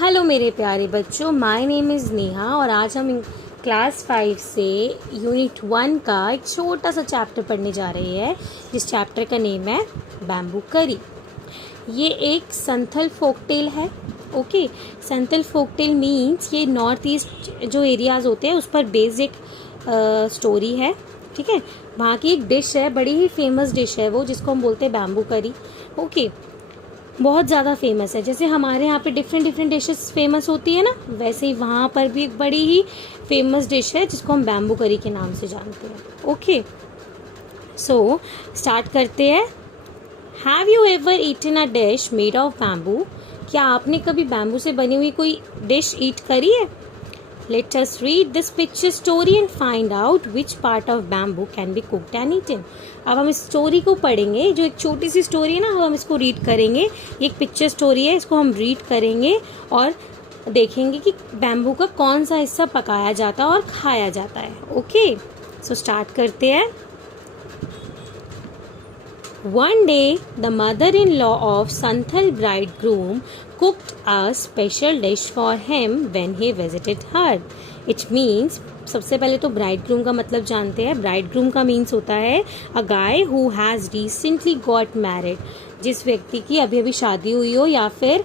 Hello मेरे प्यारे बच्चों, माय नेम इज़ नेहा और आज हम क्लास 5 से यूनिट 1 का एक छोटा सा चैप्टर पढ़ने जा रहे हैं जिस चैप्टर का नेम है बैम्बू करी। ये एक संथल फोकटेल है। ओके, संथल फोकटेल मीन्स ये नॉर्थ ईस्ट जो एरियाज़ होते हैं उस पर बेस्ड एक स्टोरी है। ठीक है, वहाँ की एक डिश है, बड़ी ही फेमस डिश है वो, जिसको हम बोलते हैं बैम्बू करी। ओके, बहुत ज़्यादा फेमस है। जैसे हमारे यहाँ पे डिफरेंट डिफरेंट डिशेस फेमस होती है ना, वैसे ही वहाँ पर भी एक बड़ी ही फेमस डिश है जिसको हम बैम्बू करी के नाम से जानते हैं। ओके, सो स्टार्ट करते हैं। Have you ever eaten a dish made of bamboo? क्या आपने कभी बैम्बू से बनी हुई कोई डिश ईट करी है? Let us read this picture story and find out which part of bamboo can be cooked and eaten. अब हम इस स्टोरी को पढ़ेंगे, जो एक छोटी सी स्टोरी है ना, अब हम इसको रीड करेंगे। ये एक पिक्चर स्टोरी है, इसको हम रीड करेंगे और देखेंगे कि बैम्बू का कौन सा हिस्सा पकाया जाता है और खाया जाता है। ओके, सो स्टार्ट करते हैं। One day, the mother-in-law of Santhal bridegroom cooked a special dish for him when he visited her. It means, सबसे पहले तो bridegroom का मतलब जानते हैं। bridegroom का मीन्स होता है a guy who has recently got married. जिस व्यक्ति की अभी अभी शादी हुई हो, या फिर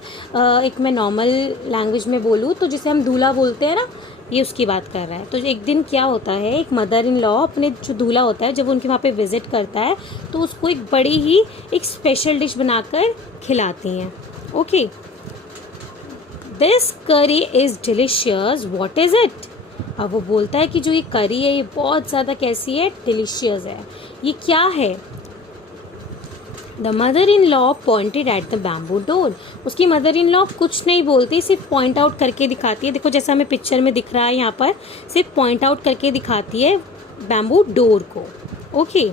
एक मैं नॉर्मल लैंग्वेज में बोलूँ तो जिसे हम दूल्हा बोलते हैं ना, ये उसकी बात कर रहा है। तो एक दिन क्या होता है, एक मदर इन लॉ अपने जो दूल्हा होता है जब उनके वहाँ पे विजिट करता है तो उसको एक बड़ी ही एक स्पेशल डिश बनाकर खिलाती हैं। ओके, दिस करी is delicious, what is it? अब वो बोलता है कि जो ये करी है ये बहुत ज़्यादा कैसी है, डिलीशियस है। ये क्या है? The mother in law pointed at the bamboo door. उसकी मदर इन लॉ कुछ नहीं बोलती, सिर्फ पॉइंट आउट करके दिखाती है। देखो जैसा हमें पिक्चर में दिख रहा है, यहाँ पर सिर्फ पॉइंट आउट करके दिखाती है बैम्बू डोर को। Okay,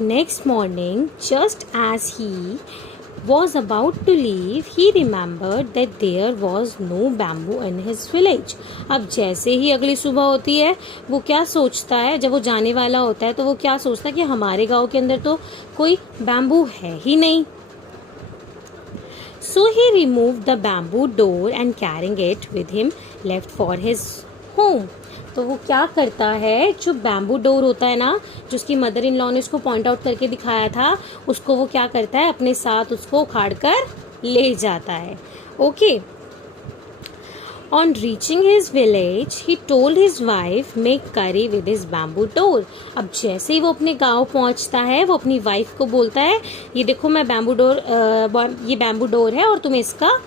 next morning just as he was about to leave, he remembered that there was no bamboo in his village. अब जैसे ही अगली सुबह होती है, वो क्या सोचता है, जब वो जाने वाला होता है तो वो क्या सोचता है कि हमारे गांव के अंदर तो कोई बैम्बू है ही नहीं। So he removed the bamboo door and carrying it with him left for his home. तो वो क्या करता है, जो बैम्बू डोर होता है ना, जो उसकी मदर इन लॉ ने उसको पॉइंट आउट करके दिखाया था, उसको वो क्या करता है, अपने साथ उसको उखाड़ कर ले जाता है। Okay, on reaching his village he told his wife make करी विद हिज बैम्बू डोर। अब जैसे ही वो अपने गांव पहुंचता है, वो अपनी वाइफ को बोलता है, ये देखो मैं बैम्बू डोर, ये बैम्बू डोर है और तुम्हें इसका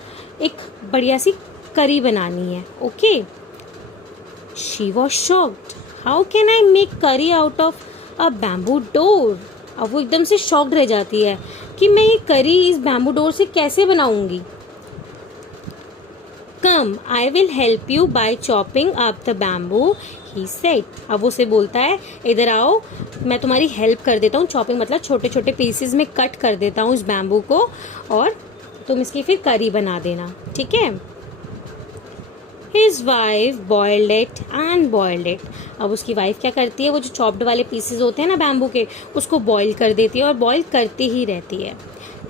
एक बढ़िया सी करी बनानी है। Okay, She was shocked. How can I make curry out of a bamboo door? अब वो एकदम से शॉक्ड रह जाती है कि मैं ये करी इस बैम्बू डोर से कैसे बनाऊंगी। Come, I will help you by chopping up the bamboo, he said. अब वो उसे बोलता है, इधर आओ, मैं तुम्हारी हेल्प कर देता हूँ। चॉपिंग मतलब छोटे छोटे पीसेस में कट कर देता हूँ इस बैम्बू को और तुम इसकी फिर करी बना देना। ठीक है। His wife boiled it and boiled it. अब उसकी वाइफ क्या करती है, वो जो चॉप्ड वाले पीसेस होते हैं ना बैम्बू के, उसको बॉईल कर देती है और बॉईल करती ही रहती है।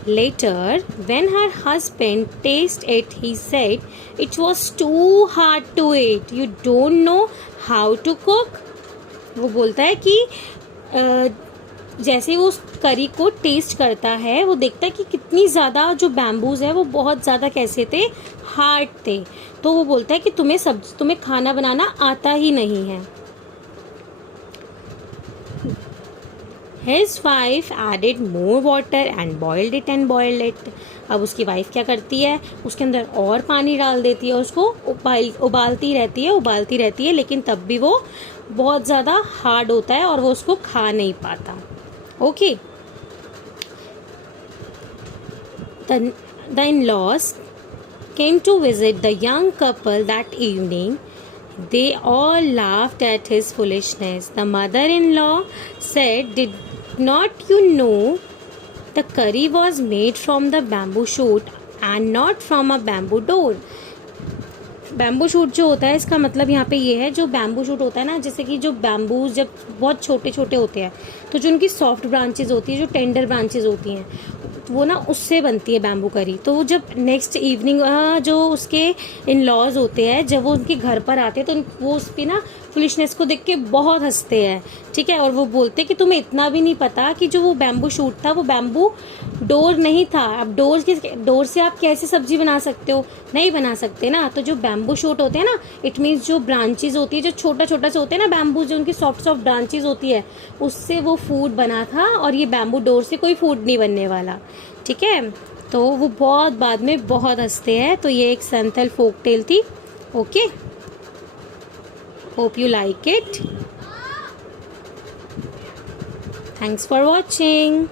Later, when her husband tasted it, he said, "It was too hard to eat. You don't know how to cook." वो बोलता है कि जैसे ही वो उस करी को टेस्ट करता है, वो देखता है कि कितनी ज़्यादा जो बैम्बूज है वो बहुत ज़्यादा कैसे थे, हार्ड थे। तो वो बोलता है कि तुम्हें खाना बनाना आता ही नहीं है। His wife added more water and boiled it and boiled it. अब उसकी वाइफ क्या करती है, उसके अंदर और पानी डाल देती है और उसको उबालती रहती है, लेकिन तब भी वो बहुत ज़्यादा हार्ड होता है और वो उसको खा नहीं पाता। Okay, the in-laws came to visit the young couple that evening. They all laughed at his foolishness. The mother-in-law said, "Did not you know the curry was made from the bamboo shoot and not from a bamboo door?" Bamboo shoot जो होता है, इसका मतलब यहाँ पे ये है, जो बैम्बू शूट होता है ना, जैसे कि जो बैम्बूज जब बहुत छोटे छोटे होते हैं तो जो उनकी सॉफ्ट ब्रांचेज होती है, जो टेंडर ब्रांचेज होती हैं, वो ना उससे बनती है बैम्बू करी। तो वो जब नेक्स्ट इवनिंग जो उसके इन लॉज होते हैं, जब वो उनके घर पर आते हैं तो वो उसकी ना फुलिशनेस को देख के बहुत हंसते हैं, ठीक है। और वो बोलते हैं कि तुम्हें इतना भी नहीं पता कि जो वो बैम्बू शूट था वो बैम्बू डोर नहीं था। अब डोर से आप कैसे सब्जी बना सकते हो, नहीं बना सकते ना। तो जो बैम्बू शूट होते हैं ना, इट मीन्स जो ब्रांचेज होती है, जो छोटा छोटा से होते हैं ना बैम्बू, जो उनकी सॉफ्ट सॉफ्ट ब्रांचेज होती है, उससे वो फूड बना था। और ये बैम्बू डोर से कोई फूड नहीं बनने वाला, ठीक है। तो वो बहुत बाद में बहुत हंसते हैं। तो ये एक संथल फोक टेल थी। Okay, hope you like it. Thanks for watching.